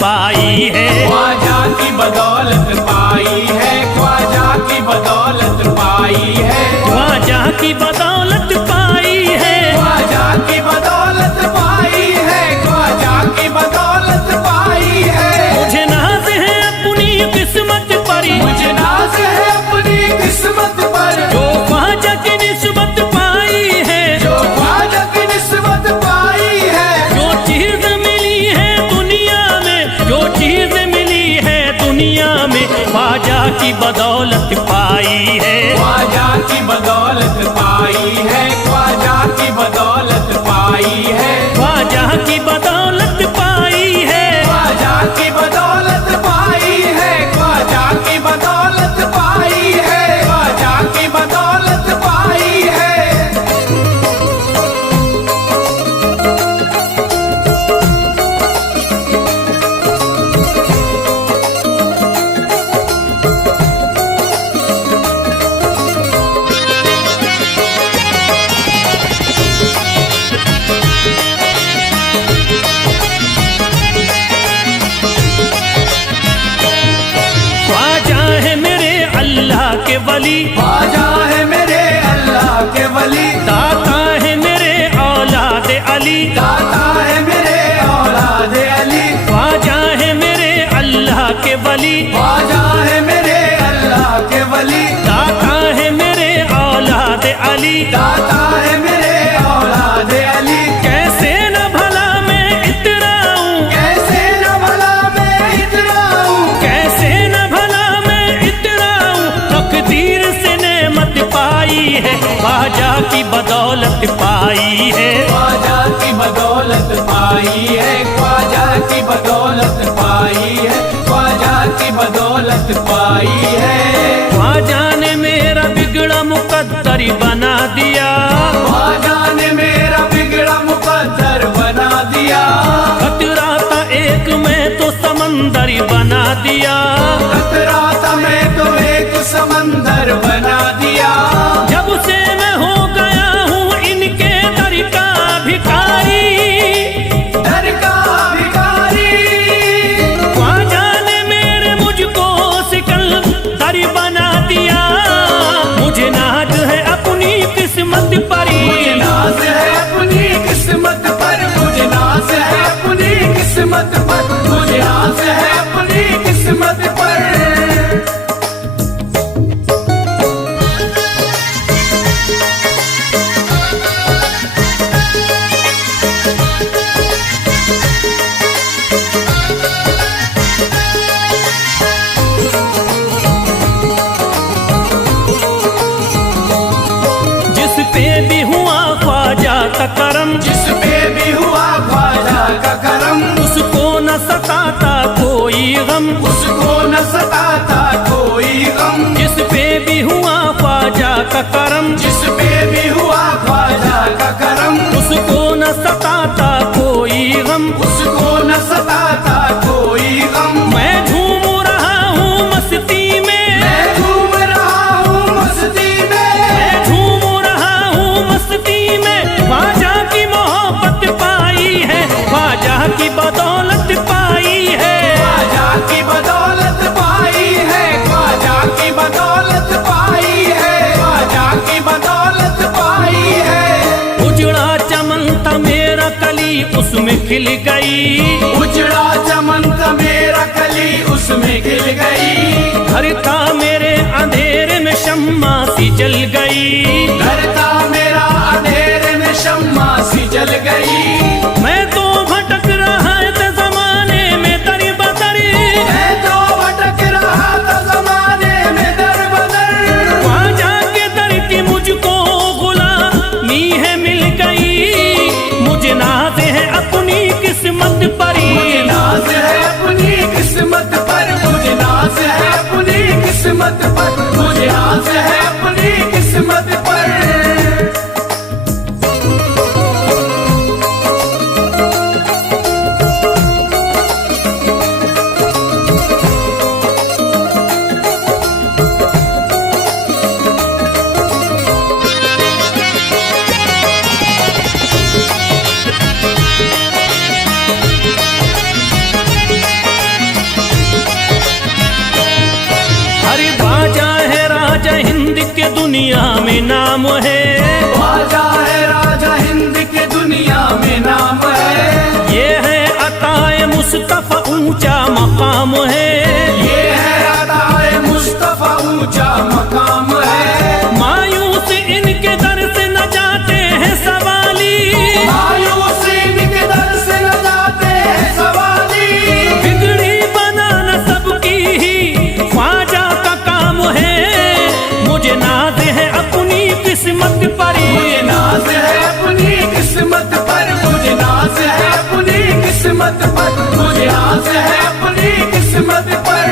पाई है। ख्वाजा की बदौलत पाई है, ख्वाजा की बदौलत पाई है, ख्वाजा की बदौलत पाई है, ख्वाजा की बदौलत पाई है, ख्वाजा की बदौलत पाई है। मुझे नाज है अपनी किस्मत पर, मुझे नाज है अपनी किस्मत पर, जो ख्वाजा की निस्बत पाई है, जो ख्वाजा की निस्बत पाई है। जो चीज मिली है दुनिया में, जो चीज मिली है दुनिया में, ख्वाजा की बदौलत पाई है। ख्वाजा की बदौलत पाई है, ख्वाजा की बदौलत पाई है, ख्वाजा की बदौलत पाई है, ख्वाजा की बदौलत पाई है, ख्वाजा की बदौलत पाई है, ख्वाजा की बदौलत पाई है। ख्वाजा है मेरे अल्लाह के वली, ख्वाजा है मेरे अल्लाह के वली, दाता है मेरे औलाद अली, दाता है मेरे औलाद अली, ख्वाजा है मेरे अल्लाह के वली, ख्वाजा है मेरे अल्लाह के वली, दाता है मेरे औलाद अली। दाता है मेरे औलाद अली। कैसे न भला मैं इतराऊं, कैसे न भला मैं इतराऊं, कैसे न भला मैं इतराऊं, तकदीर से नेमत पाई है, ख्वाजा की बदौलत पाई है। ख्वाजा की बदौलत पाई है, ख्वाजा की बदौलत पाई है, ख्वाजा की बदौलत पाई है। ख्वाजा ने मेरा बिगड़ा मुकद्दर बना दिया, ख्वाजा ने मेरा बिगड़ा मुकद्दर बना दिया, खतरा था एक मैं तो समंदर बना दिया। खतरा था मैं तो एक समंदर बना दिया। जब से मैं हो गया हूँ इनके दर का भिखारी, दर का भिखारी, ख्वाजा ने मेरे मुझको सिकंदर बना दिया। मुझे नाज है अपनी किस्मत पर, मुझे नाज है अपनी किस्मत पर, मुझे नाज है अपनी किस्मत पर, मुझे नाज है अपनी किस्मत पर। जिस पे भी हुआ ख्वाजा का करम, जिस पे भी हुआ ख्वाजा का करम, उसको न सताता कोई गम, उसको न सताता कोई गम। जिस पे भी हुआ ख्वाजा का करम, जिस पे भी हुआ ख्वाजा का करम, उसको न सताता कोई गम। उसको न सताता कोई गम। मैं झूम रहा हूँ मस्ती में, मैं झूम रहा हूँ मस्ती में, मैं झूम रहा हूँ मस्ती में, ख्वाजा की मोहब्बत पाई है, ख्वाजा की बदौलत पाई है। ख्वाजा की बदौलत पाई है, ख्वाजा की बदौलत पाई है, ख्वाजा की बदौलत पाई है। उजड़ा चमन था मेरा कली उसमें खिल गई, उजड़ा चमन था मेरा कली उसमें खिल गई। घर था मेरे अंधेरे में शम्मा सी जल गई, घर था मेरा अंधेरे में शम्मा सी जल गई। मैं तो भटक रहा था जमाने में दर बदर, मैं तो भटक रहा था जमाने में दर बदर। ख्वाजा के दर की मुझको गुलामी है मिल गई। मुझे नाज है अपनी किस्मत पर, मुझे नाज है अपनी किस्मत पर, मुझे नाज दुनिया में नाम है। ख्वाजा है राजा हिंद के दुनिया में नाम है। ये है अताए मुस्तफा ऊंचा मकाम है। ये है अताए मुस्तफा ऊंचा मकाम है। मायूस इनके दर से न जाते हैं सवाली। मायूस इनके दर से न जाते हैं सवाली। बिगड़ी बनाना सबकी ही ख्वाजा का काम है। मुझे नाज है अपनी किस्मत पर। मुझे नाज है अपनी किस्मत पर। मुझे नाज है अपनी किस्मत पर। मुझे नाज है अपनी किस्मत पर।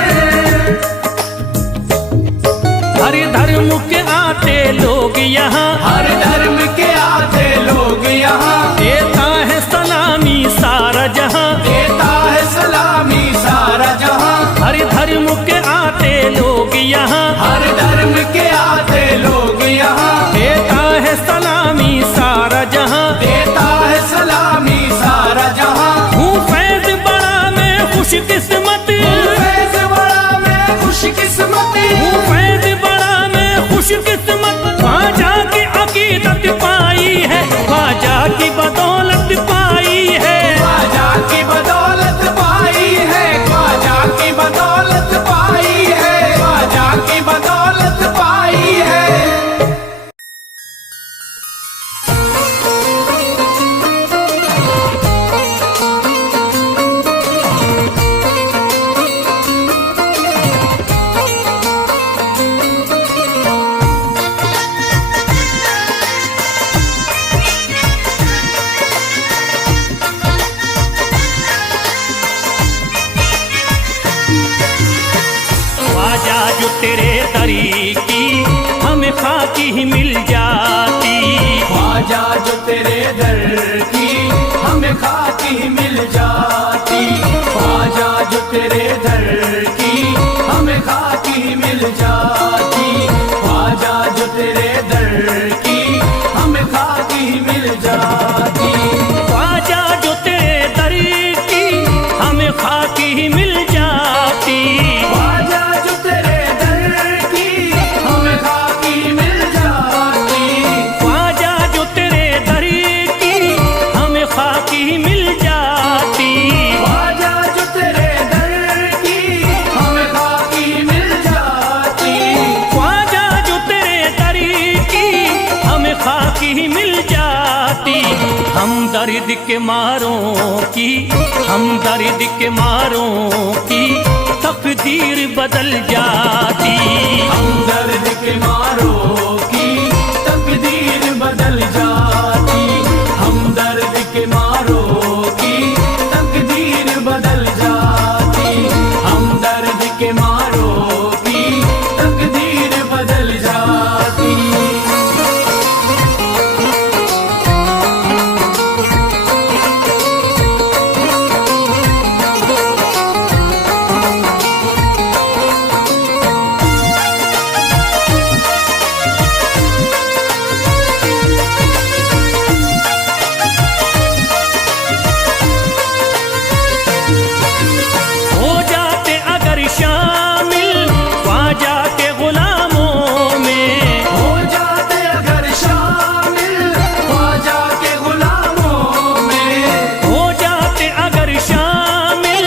हर धर्म के आते लोग यहाँ, हर धर्म के आते लोग यहाँ। देता है सलामी सारा जहाँ। देता है सलामी सारा जहाँ। हर धर्म के आते लोग यहाँ, हर धर्म के आते लोग यहाँ। देता है सलामी सारा जहाँ। देता है सलामी सारा जहाँ। हूँ फैज बड़ा मैं खुशकिस्मत। फैज़ बड़ा मैं खुशकिस्मत। हूँ फैज बड़ा मैं खुशकिस्मत। ख्वाजा की अकीदत पाई है, ख्वाजा की बदौलत पाई है। ख्वाजा की बदौलत पाई है। ख्वाजा की बदौलत पाई है। ख्वाजा की बदौलत पाई है। ख्वाजा जो तेरे दरी की हमें खाकी ही मिल जाती। ख्वाजा जो तेरे दर की हमें खाकी मिल जाती। ख्वाजा जो तेरे दर की हमें खाकी मिल जाती। ख्वाजा जो तेरे दर की हमें खाकी मिल जाती। ख्वाजा जो तेरे दरी की हमें खाकी ही मिल जाती। ख्वाजा जो तेरे दर की हमें खाकी मिल जाती। ख्वाजा जो तेरे दरी की हमें खाकी ही मिल जाती। ख्वाजा जो तेरे दर की हमें खाकी मिल जाती। ख्वाजा जो तेरे दरी की हमें खाकी ही मिल जाती। हम दर्द के मारों की, हम दर्द के मारों की तकदीर बदल जाती। हम दर्द के मारों की तकदीर बदल जाती। हम दर्द के मारों की तकदीर बदल जाती। हम दर्द के मारों की तकदीर बदल जाती। हो जाते अगर शामिल ख्वाजा के गुलामों में। हो जाते अगर शामिल ख्वाजा के गुलामों में। हो जाते अगर शामिल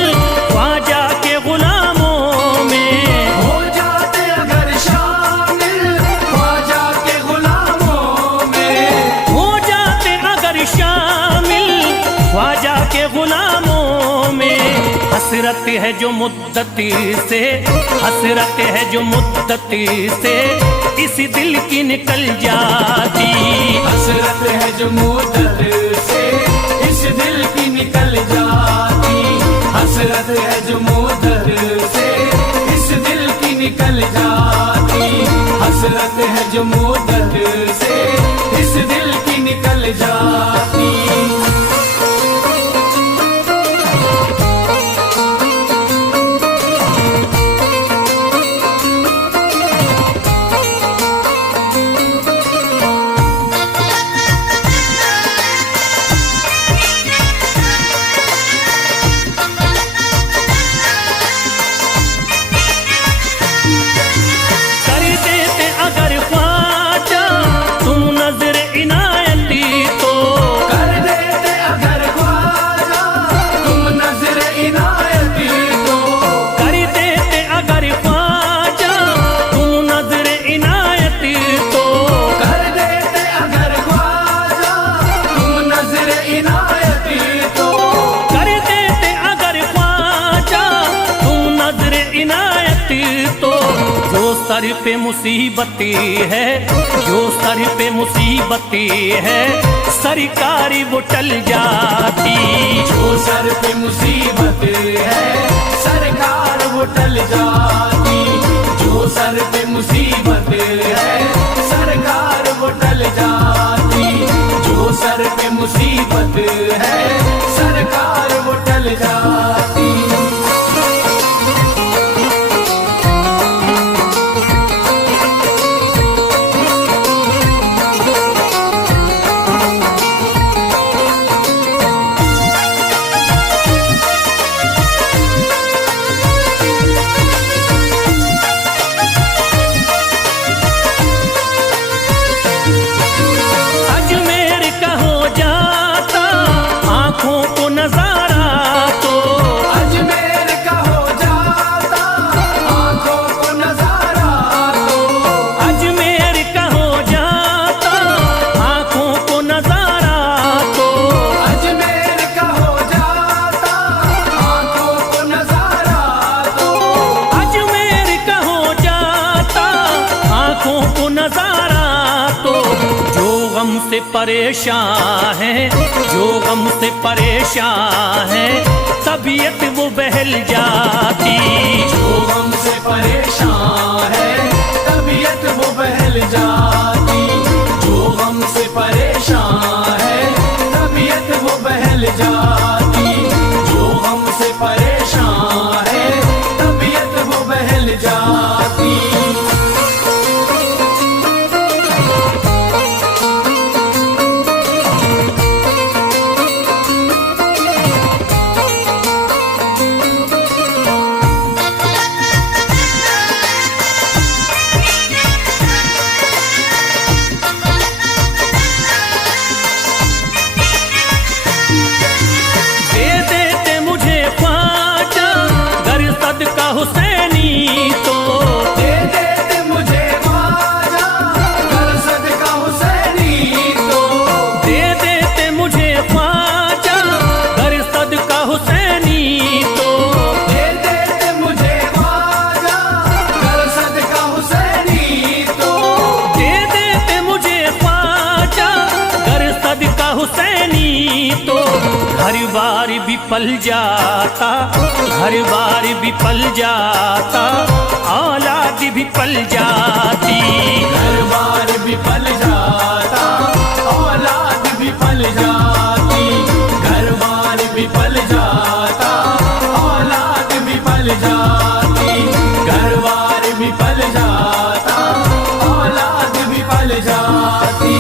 ख्वाजा के गुलामों में। हो जाते अगर शामिल ख्वाजा के गुलामों में। हो जाते अगर शामिल ख्वाजा के गुलामों में। हसरत है जो मुद्दती से, हसरत है जो मुद्दती से इस दिल की निकल जाती। हसरत है जो मुद्दत से इस दिल की निकल जाती। हसरत है जो मुद्दत से इस दिल की निकल जाती। हसरत है जो मुद्दत से इस दिल की निकल जाती। कर देते अगर ख्वाजा जो सर पे मुसीबतें है, जो सर पे मुसीबतें है, सरकारी वो टल जाती। जो सर पे मुसीबत है सरकार वो टल जाती। जो सर पे मुसीबत है सरकार वो टल जाती। जो सर पे मुसीबत है सरकार वो टल जाती। से परेशान है, जो गम से परेशान है, तबीयत वो बहल जाती। जो गम से परेशान है तबीयत वो बहल जाती। जो गम से परेशान है तबीयत वो बहल जाती। जो गम से परेशान है तबीयत वो बहल जाती। हुसैनी तो दे देते मुझे ख्वाजा कर सदका हुसैनी तो। दे देते मुझे ख्वाजा कर सदका हुसैनी तो। दे देते मुझे ख्वाजा कर सदका हुसैनी तो। दे देते मुझे ख्वाजा कर सदका हुसैनी तो। हर बार भी पल जाता, हर बार भी पल जाता, औलाद भी पल जाती। हर बार भी पल जाता औलाद भी पल जाती। हर बार भी पल जाता औलाद भी पल जाती। हर बार भी पल जाता औलाद भी पल जाती।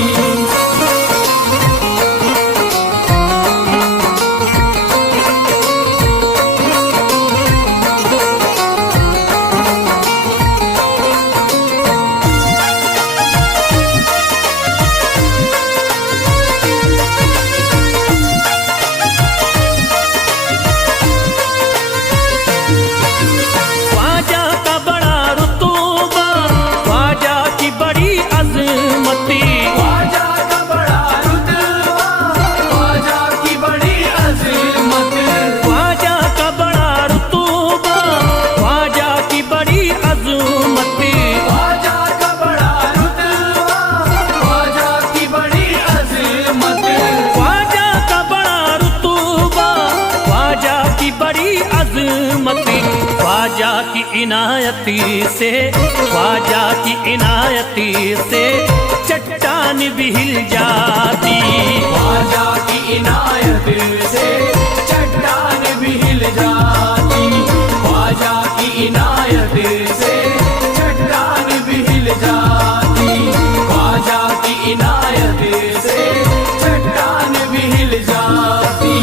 ख्वाजा की इनायती से, ख्वाजा की इनायती से चट्टान भी हिल जाती। ख्वाजा की इनायत से चट्टान भी हिल जाती। ख्वाजा की इनायत से चट्टान भी हिल जाती। ख्वाजा की इनायत से चट्टान भी हिल जाती।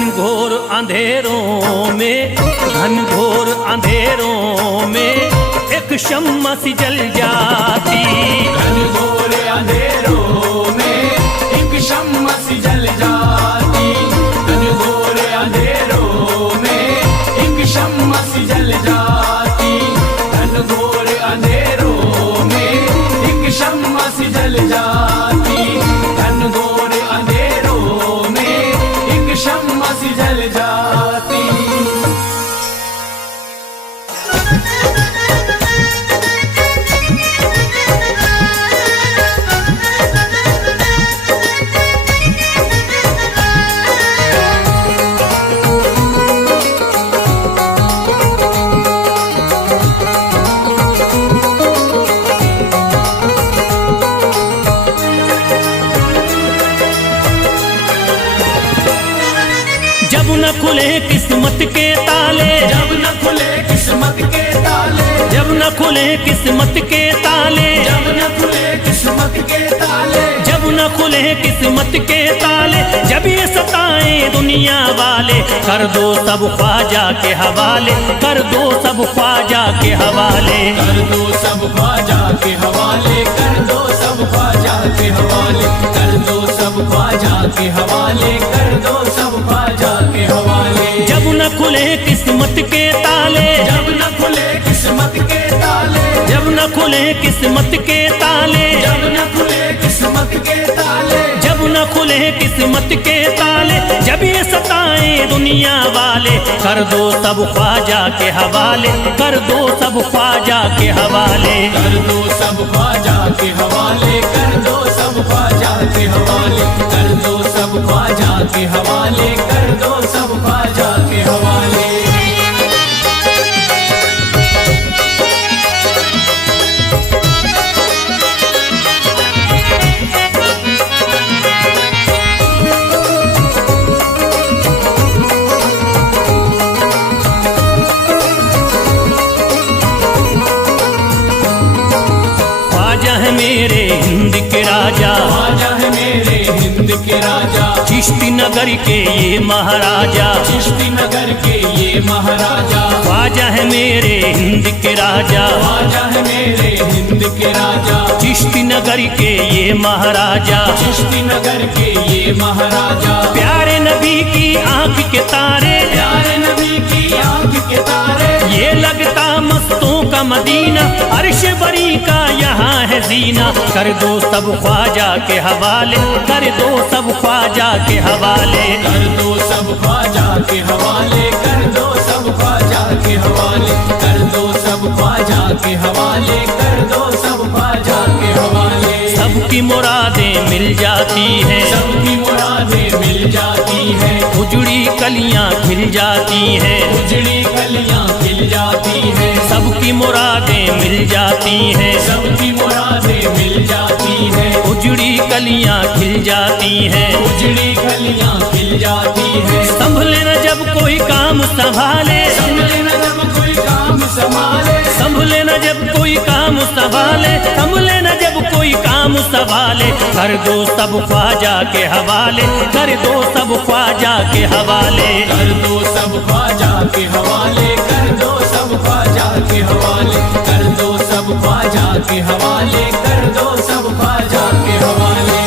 घनघोर अंधेरों में, घनघोर अंधेरों में एक शम्मा सी जल जाती। घनघोर अंधेरों में एक शम्मा सी जल जाती। घनघोर अंधेरों में एक शम्मा सी जल जाती। घनघोर अंधेरों में एक शम्मा सी जल जाती। घनघोर अंधेरों में एक शम्मा सी जल जाती। जब न खुले किस्मत के ताले, जब न खुले किस्मत के ताले, जब न खुले किस्मत के ताले, जब न खुले किस्मत के ताले, जब न खुले किस्मत के ताले, जब ये सताए दुनिया वाले, कर दो सब ख्वाजा के हवाले, कर दो सब ख्वाजा के हवाले। कर दो सब ख्वाजा के हवाले, कर दो सब ख्वाजा के हवाले, कर दो सब ख्वाजा के हवाले, कर दो सब ख्वाजा के हवाले। जब न खुले किस्मत के ताले, जब न खुले किस्मत के ताले, जब न खुले किस्मत के ताले, जब न खुले किस्मत के ताले, जब न खुले किस्मत के ताले, जब ये सताए दुनिया वाले, कर दो सब ख्वाजा के हवाले, कर दो सब ख्वाजा के हवाले। कर दो सब ख्वाजा के हवाले, कर दो सब ख्वाजा के हवाले, कर दो सब ख्वाजा के हवाले, कर दो सब ख्वाजा के हवाले। ख्वाजा है मेरे हिंद के राजा, ख्वाजा है मेरे हिंद के राजा, चिश्ती नगर के ये महाराजा, चिश्ती नगर के ये महाराजा। ख्वाजा है मेरे हिंद के राजा, ख्वाजा है मेरे हिंद के राजा, चिश्ती नगर के ये महाराजा। चिश्ती नगर के ये महाराजा। प्यारे नबी की आंख के तारे, प्यारे नबी की आंख के तारे, ये लगता मस्तों का मदीना, अर्श बरी का यहाँ है जीना। कर दो सब ख्वाजा के हवाले, कर दो सब ख्वाजा के हवाले। कर दो सब ख्वाजा के हवाले, कर दो सब ख्वाजा के हवाले, कर दो सब ख्वाजा के हवाले, कर दो सब ख्वाजा के हवाले। सबकी मुरादें मिल जाती हैं, सबकी मुरादें मिल जाती हैं, उजड़ी कलियां खिल जाती हैं, उजड़ी कलियां खिल जाती हैं। सबकी मुरादें मिल जाती हैं, सबकी मुरादें मिल जाती हैं, उजड़ी कलियां खिल जाती हैं। उजड़ी कलियां खिल जाती हैं। संभले न जब कोई काम संभाले, संभले न जब कोई काम संभाले, संभले न जब कोई काम संभाले, संभले न जब कोई काम संभाले। कर दो सब ख्वाजा के हवाले, कर दो सब ख्वाजा के हवाले। कर दो सब ख्वाजा के हवाले, कर दो सब ख्वाजा के हवाले, कर दो सब ख्वाजा के हवाले, कर दो सब ख्वाजा के हवाले।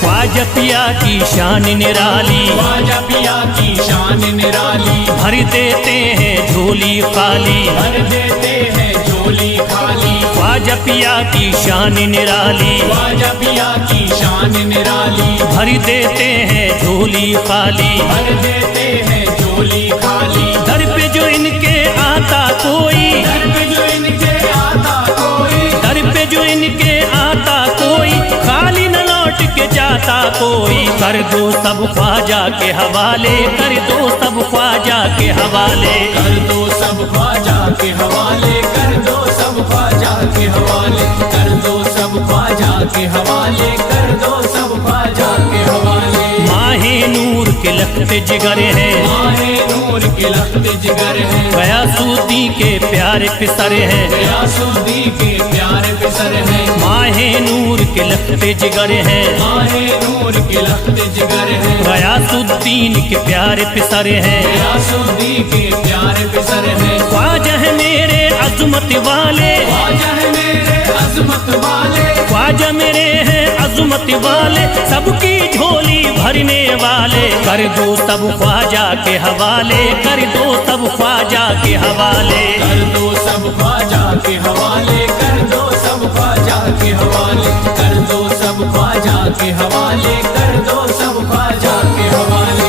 ख्वाजा पिया की शान निराली, ख्वाजा पिया की शान निराली, भर देते हैं झोली खाली, भर देते हैं झोली खाली। ख्वाजा पिया की शान निराली, ख्वाजा पिया की शान निराली, भर देते हैं झोली खाली, भर देते हैं झोली खाली। दर पे जो इनके आता कोई, दर पे जो इनके आता कोई, दर पे जो इनके आता कोई, खाली न लौट के जाता जाता कोई, कर दो सब ख्वाजा के हवाले, कर दो सब ख्वाजा के हवाले। कर दो सब ख्वाजा के हवाले, कर दो सब ख्वाजा के हवाले, कर दो सब ख्वाजा के हवाले, कर दो सब ख्वाजा के हवाले। माहे नूर के लखते जिगर है, माहे नूर के लखते जिगर है, गयासुद्दीन के प्यारे पिसर है, गयासुद्दीन के प्यारे पिसर है। माहे नूर के लखते जिगर है, माहे नूर के लखते जिगर है, गयासुद्दीन के प्यारे पिसर है, गयासुद्दीन के प्यारे पिसर है। ख्वाजा है मेरे अज़मत वाले, ख्वाजा है मेरे अज़मत वाले, ख्वाजा मेरे हैं अज़मत वाले, सबकी झोली भरने वाले। कर दो सब ख्वाजा के हवाले, कर दो सब ख्वाजा के हवाले। कर दो सब ख्वाजा के हवाले, कर दो सब ख्वाजा के हवाले, कर दो सब ख्वाजा के हवाले, कर दो सब ख्वाजा के हवाले।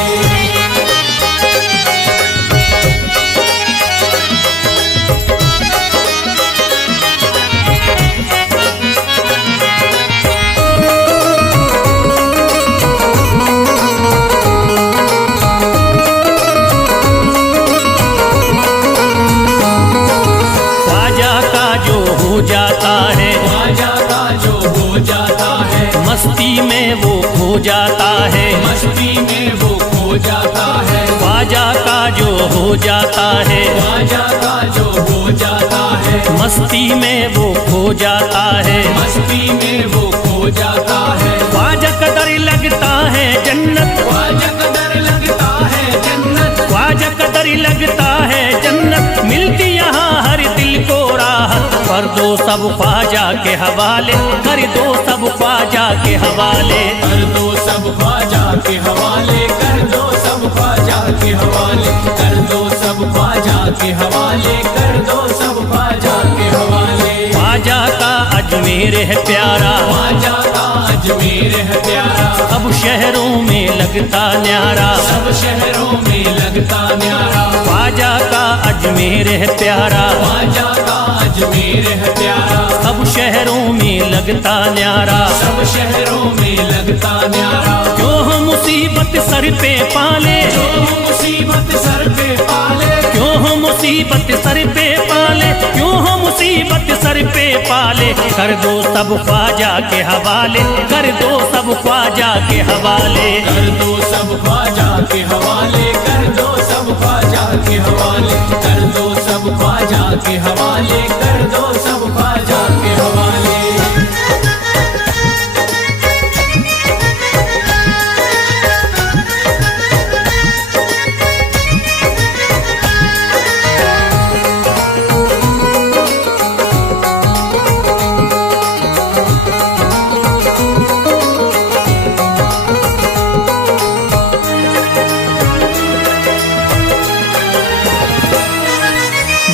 जाता है ख्वाजा का जो हो जाता है, मस्ती में वो खो जाता है, मस्ती में वो खो जाता है। ख्वाजा का जो हो जाता है, ख्वाजा का जो हो जाता है, मस्ती में वो खो जाता है, मस्ती में वो खो जाता है। ख्वाजा कदर लगता है जन्नत, ख्वाजा कदर लगता है जन्नत, ख्वाजा कदर लगता है जन्नत, मिलती यहाँ हर दिल को राहत। कर दो सब ख्वाजा के हवाले, कर दो सब ख्वाजा के हवाले। कर दो सब ख्वाजा के हवाले, कर दो सब ख्वाजा के हवाले, कर दो सब ख्वाजा के हवाले, कर दो सब ख्वाजा के हवाले। ख्वाजा का अजमेर है प्यारा, ख्वाजा का अजमेर है प्यारा, सब शहरों में लगता न्यारा, सब शहरों में लगता न्यारा। ख्वाजा का अजमेर है प्यारा, ख्वाजा का अजमेर है प्यारा, सब शहरों में लगता न्यारा, सब शहरों में लगता न्यारा। जो हम मुसीबत सर पे पाले, जो मुसीबत सर पे पाले, क्यों हम मुसीबत सर पे पाले, क्यों हम मुसीबत सर पे पाले। कर दो सब ख्वाजा के हवाले, कर दो सब ख्वाजा के हवाले। कर दो सब ख्वाजा के हवाले, कर दो सब ख्वाजा के हवाले, कर दो सब ख्वाजा के हवाले, कर दो सब ख्वाजा के हवाले।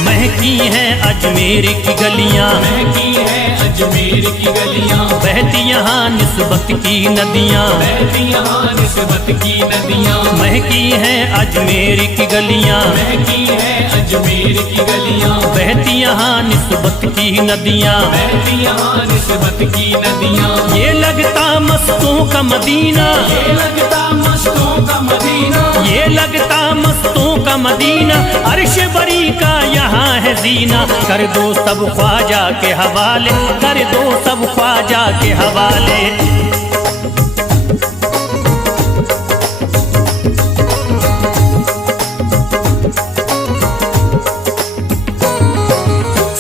महकी हैं अजमेर की गलियां, महकी है अजमेर की गलियां, बहती यहाँ निस्बत की नदियाँ, बहती यहाँ निस्बत की नदियां। महकी हैं अजमेर की गलियां, महकी है अजमेर की गलियां, बहती यहाँ निस्बत की नदियाँ, बहती यहाँ निस्बत की नदियां। ये लगता मस्तों का मदीना, ये लगता मस्तों का मदीना, ये लगता मस्तों का मदीना, अर्श बरी का यहाँ है जीना। कर दो सब ख्वाजा के हवाले, कर दो सब ख्वाजा के हवाले।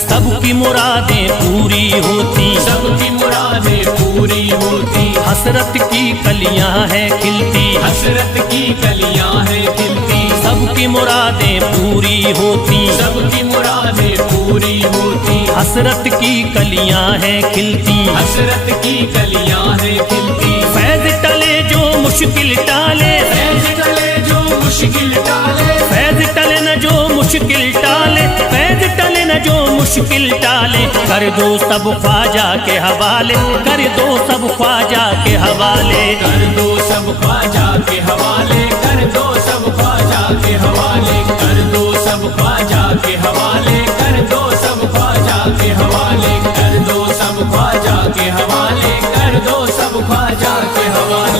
सबकी मुरादें पूरी होती, सबकी मुरादें पूरी होती, हसरत की कलियां हैं खिलती, हसरत की कलियां हैं खिलती। सबकी मुरादें पूरी होती, सबकी मुरादें पूरी होती, हसरत की कलियां हैं खिलती, हसरत की कलियां हैं खिलती। फैज टले जो मुश्किल टाले, फैज टले जो मुश्किल टाले, फैज टले न जो मुश्किल टाले, फैज टले न जो मुश्किल टाले। कर दो सब ख्वाजा के हवाले, कर दो सब ख्वाजा के हवाले। कर दो सब ख्वाजा के हवाले, कर दो सब ख्वाजा के हवाले, कर दो सब ख्वाजा के हवाले, कर दो सब ख्वाजा के हवाले, कर दो सब ख्वाजा के हवाले, कर दो सब ख्वाजा के हवाले।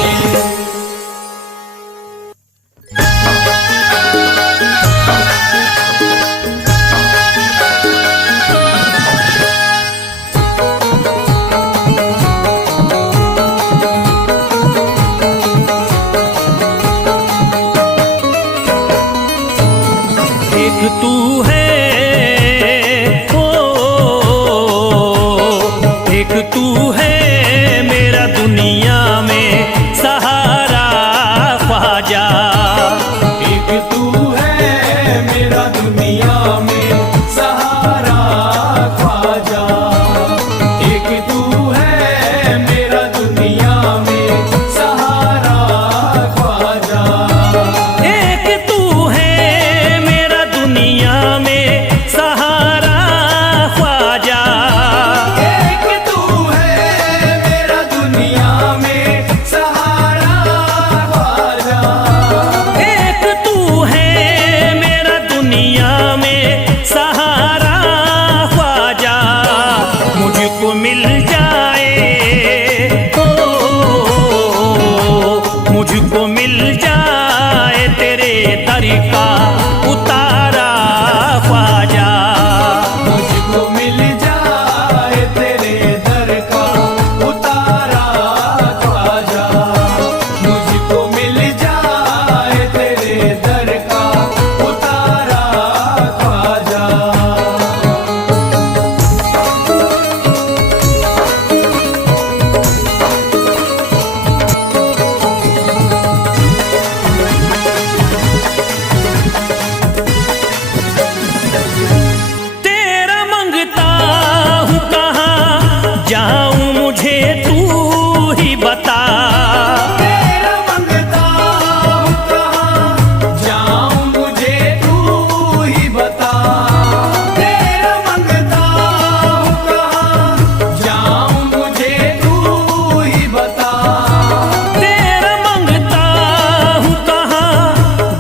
एक तू है, ओ एक तू है मेरा दुनिया में सहारा ख्वाजा। एक तू है मेरा दुनिया में सहारा ख्वाजा। एक तू है मेरा दुनिया में सहारा ख्वाजा। एक तू है मेरा दुनिया में सहारा ख्वाजा। एक तू है मेरा दुनिया में सहारा ख्वाजा। एक तू है मेरा दुनिया में सहारा ख्वाजा। मुझको मिल जाए, ओ मुझको मिल जाए तेरे दर का उतारा ख्वाजा। मुझको मिल जाए तेरे दर का उतारा ख्वाजा। मुझको मिल जाए तेरे दर का उतारा ख्वाजा। तेरा मंगता हूँ कहाँ जाऊँ मुझे तू ही बता। तेरा मंगता हूँ कहाँ जाऊँ मुझे तू ही बता। तेरा मंगता हूँ कहाँ जाऊँ मुझे तू ही बता। तेरा मंगता हूँ कहाँ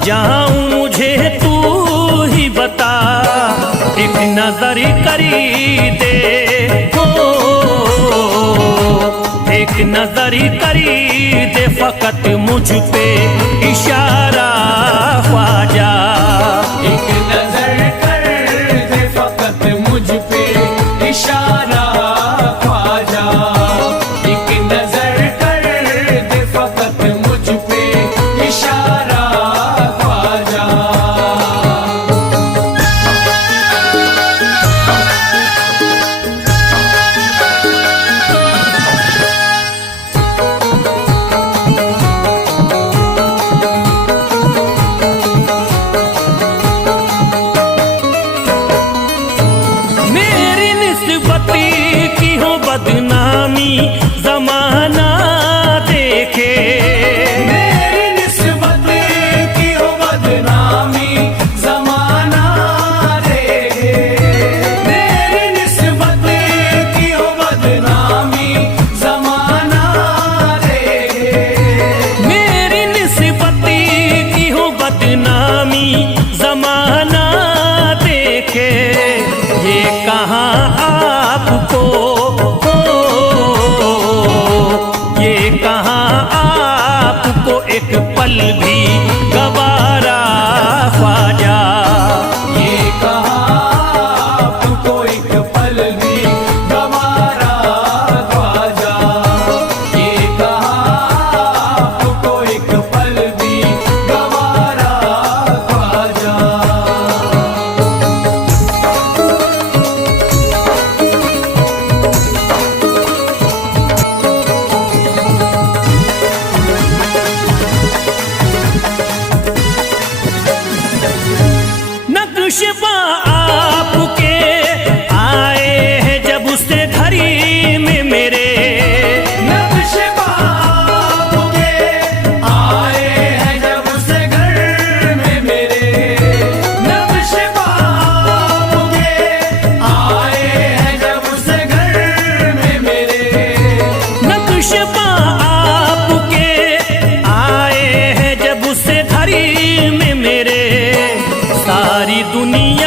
जाऊँ मुझे तू ही बता। एक नजर करी दे, ओ एक नजर करी दे फकत मुझ पे इशारा ख्वाजा। एक नजर कर दे फकत मुझ पे इशारा ख्वाजा। एक नजर कर दे फकत मुझ पे इशारा ख्वाजा। मेरी निस्बत की हो बदनामी जमाना देखे। मेरी निस्बत की हो बदनामी जमाना देखे। मेरी निस्बत की हो बदनामी जमाना देखे। मेरी निस्बत की हो बदनामी जमाना देखे। ये कहाँ आपको, ये कहाँ आपको एक पल भी गवारा ख्वाजा। ये कहाँ आपको एक पल भी गवारा ख्वाजा। ये कहाँ आपको एक पल भी गवारा ख्वाजा। नक्शबा आपके आए हैं जब उससे घड़ी में मेरे। नक्शबा आपके आए हैं जब से घर में मेरे। नक्शबा आपके आए हैं जब से घर में मेरे। नक्शबा आपके आए हैं जब उससे घड़ी में मेरे। सारी दुनिया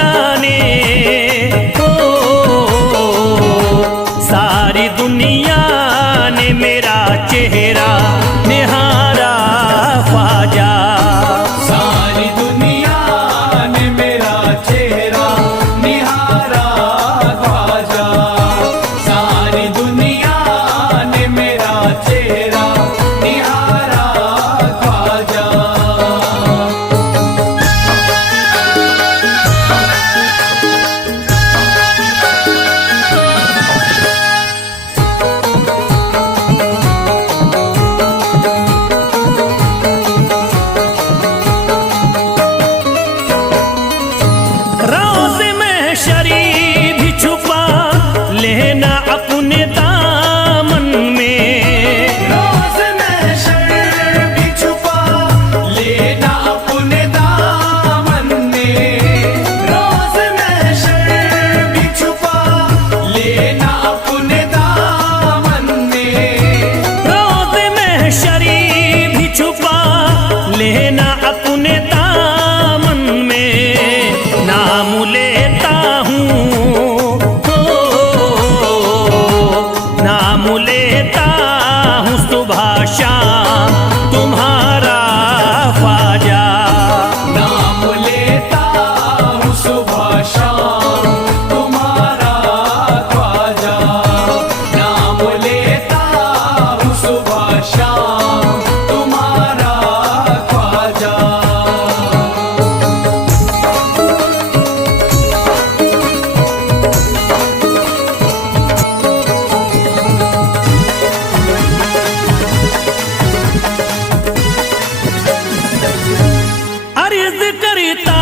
अर्ज करता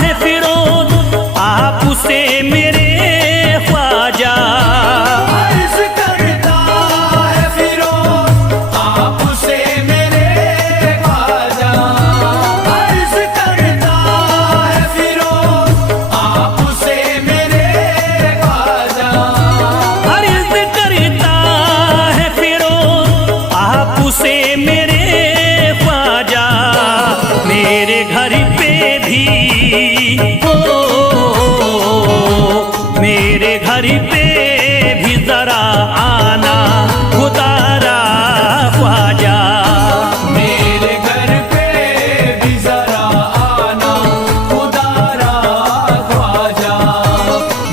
है फिरोज आपसे मेरे ख्वाजा, अर्ज करता है फिरोज आपसे मेरे ख्वाजा, अर्ज करता है फिरोज आपसे मेरे ख्वाजा, अर्ज करता है फिरोज आपसे मेरे ख्वाजा, मेरे घर पे भी हो, मेरे घर पे भी जरा आना खुदारा ख्वाजा, मेरे घर पे भी जरा आना खुदारा ख्वाजा,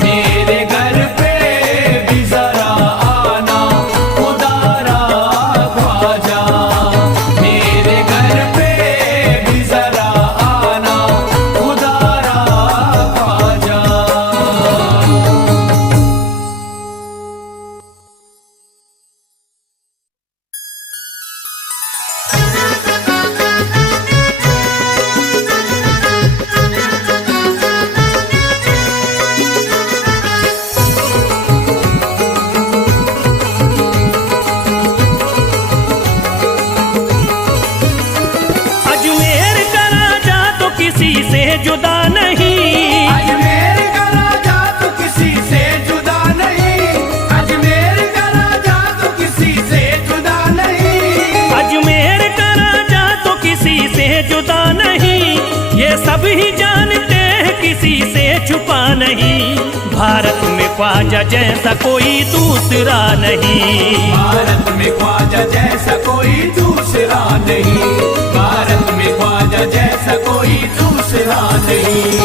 मेरे घर पे भी जरा आना खुदारा ख्वाजा, मेरे घर पे भी जरा आना खुदारा ख्वाजा। अजमेर का राजा तो किसी से जुदा नहीं, अजमेर का राजा तो किसी से जुदा नहीं, अजमेर का राजा तो किसी से जुदा नहीं, अजमेर का राजा तो किसी से जुदा नहीं, ये सब ही जानते हैं किसी से छुपा नहीं, भारत में ख्वाजा जैसा कोई दूसरा नहीं, भारत में ख्वाजा जैसा कोई दूसरा नहीं, भारत में ख्वाजा जैसा कोई दूसरा नहीं।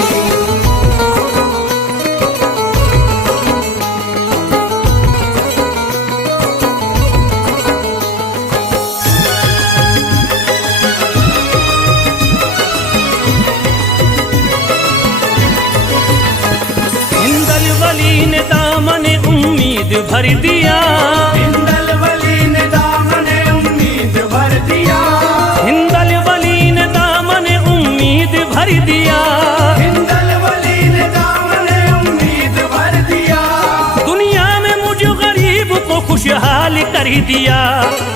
हिंदल वली ने दामन उम्मीद भर दिया, हिंदल वली ने दामन उम्मीद भर दिया, हिंदल वली ने दामन उम्मीद भर दिया, हिंदल वली ने दामन उम्मीद भर दिया, दुनिया में मुझ गरीब को खुशहाल कर दिया,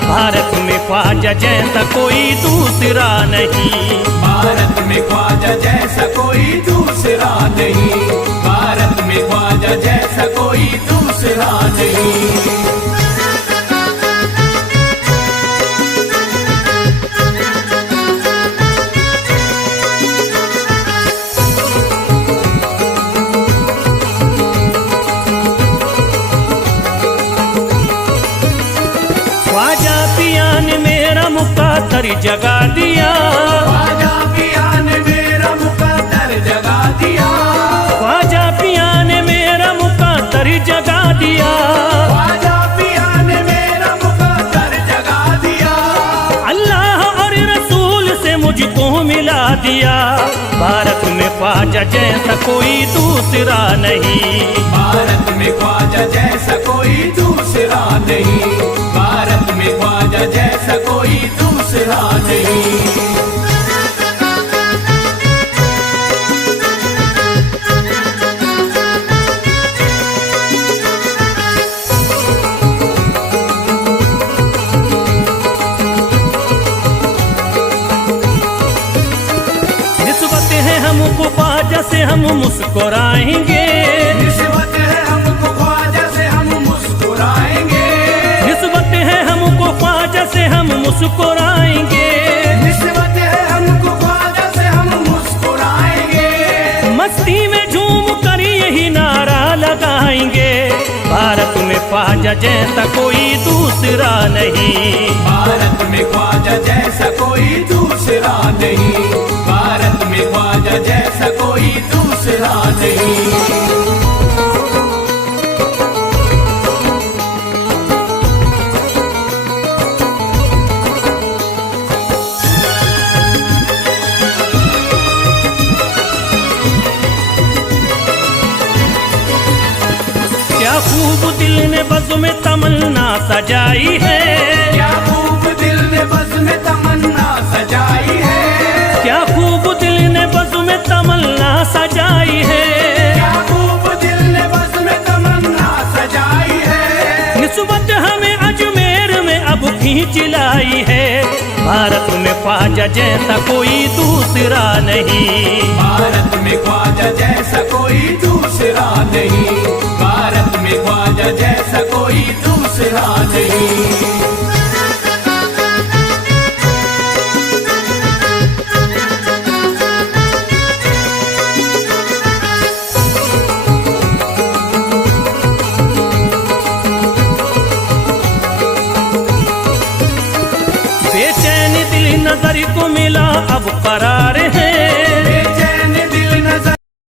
भारत में ख्वाजा जैसा कोई दूसरा नहीं, भारत में ख्वाजा जैसा कोई दूसरा नहीं, भारत में ख्वाजा जैसा कोई दूसरा नहीं। ख्वाजा पिया ने मेरा मुकद्दर जगा दिया, ख्वाजा पिया ने मेरा मुकद्दर जगा दिया, ख्वाजा पिया ने मेरा मुकद्दर जगा दिया, ख्वाजा पिया ने मेरा मुकद्दर जगा दिया, अल्लाह और रसूल से मुझको मिला दिया, भारत में ख्वाजा जैसा कोई दूसरा नहीं, भारत में ख्वाजा जैसा कोई दूसरा नहीं, भारत में ख्वाजा जैसा कोई दूसरा नहीं। निस्बत है हमको ख्वाजा से हम मुस्कुराएंगे, निस्बत है हमको ख्वाजा से हम मुस्कुराएंगे, निस्बत है हमको ख्वाजा से हम मुस्कुराएंगे, निस्बत है हमको ख्वाजा से हम मुस्कुराएंगे, मस्ती में झूम कर यही नारा लगाएंगे, भारत में ख्वाजा जैसा कोई दूसरा नहीं, भारत में ख्वाजा जैसा कोई दूसरा नहीं, भारत में ख्वाजा जैसा कोई दूसरा नहीं। क्या खूब दिल ने बज़्म में तमन्ना सजाई है, क्या खूब दिल ने बज़्म में तमन्ना सजाई है, क्या खूब दिल उजलाई है। भारत में ख्वाजा जैसा कोई दूसरा नहीं।